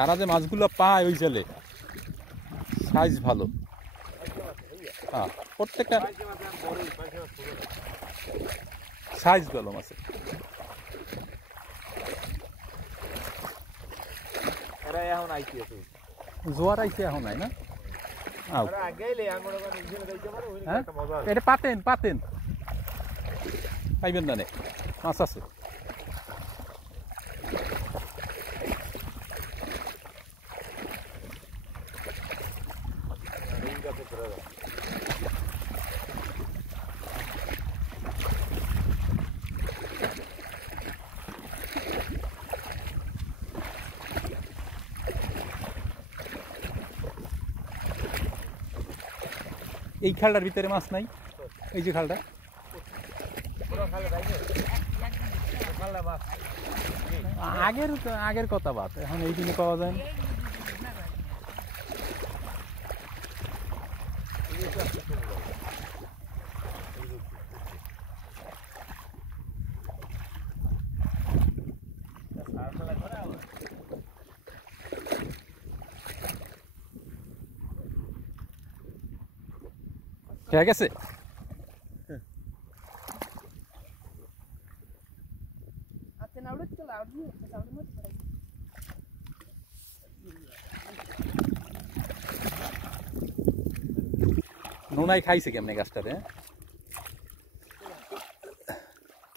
তারা যে মাছগুলো পায় ওই জলে সাইজ ভালো। হ্যাঁ, প্রত্যেকটা সাইজ ভালো মাছের। জোয়ার আইছে এখন নাই না? এটা পাতেন পাতেন পাইবেন না, মাছ আছে। এই খালটার ভিতরে মাছ নাই? এই যে খালটা, আগের কথা বাদ, এখন এই দিনে পাওয়া যায় না। ঠিক আছে, নোনাই খাইছে কেমনে গাছটাতে?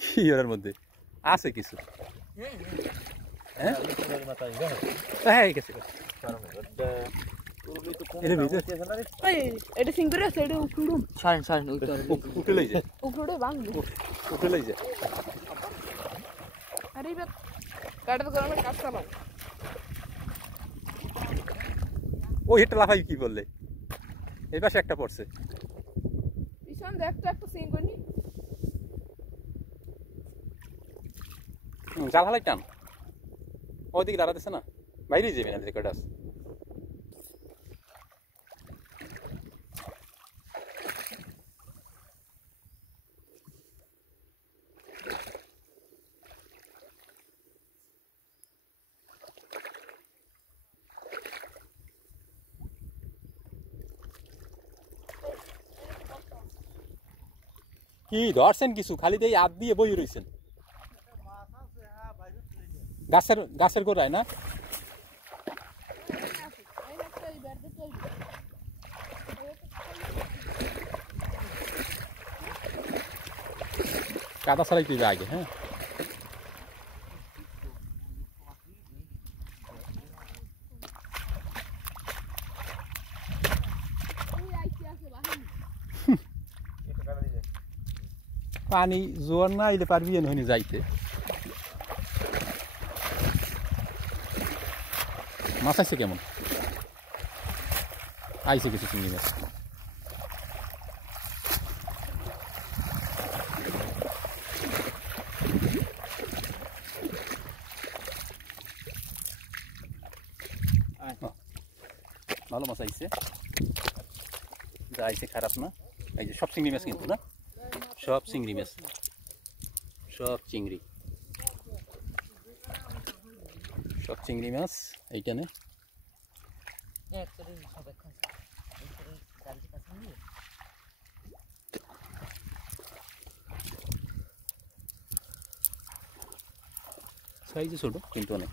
কি ওর মধ্যে আছে কিছু? হ্যাঁ গেছে ও এটা লাফাই কি বললে? এই পাশে একটা পড়ছে, জাল হালাই টান ওইদিকে দাঁড়াতেছে না, বাইরে যাবে না কয়টা আছে। কি ধরছেন কিছু? খালি দিয়ে হাত দিয়ে বই রয়েছেন গাছের গোড়ায় না? কাদা ছাড়াই তুই আগে। হ্যাঁ, পানি জোয়ার না এলে পারবি হয়নি যাইতে। মাছ আছে কেমন? আইছে কিছু চিংড়ি মাছ। ভালো মাছ আইছে, যা আইছে খারাপ না। এই যে সব চিংড়ি মাছ কিন্তু না, সব চিংড়ি মাছ, সব চিংড়ি, সব চিংড়ি মাছ এইখানে। সাইজে ছোট কিন্তু অনেক।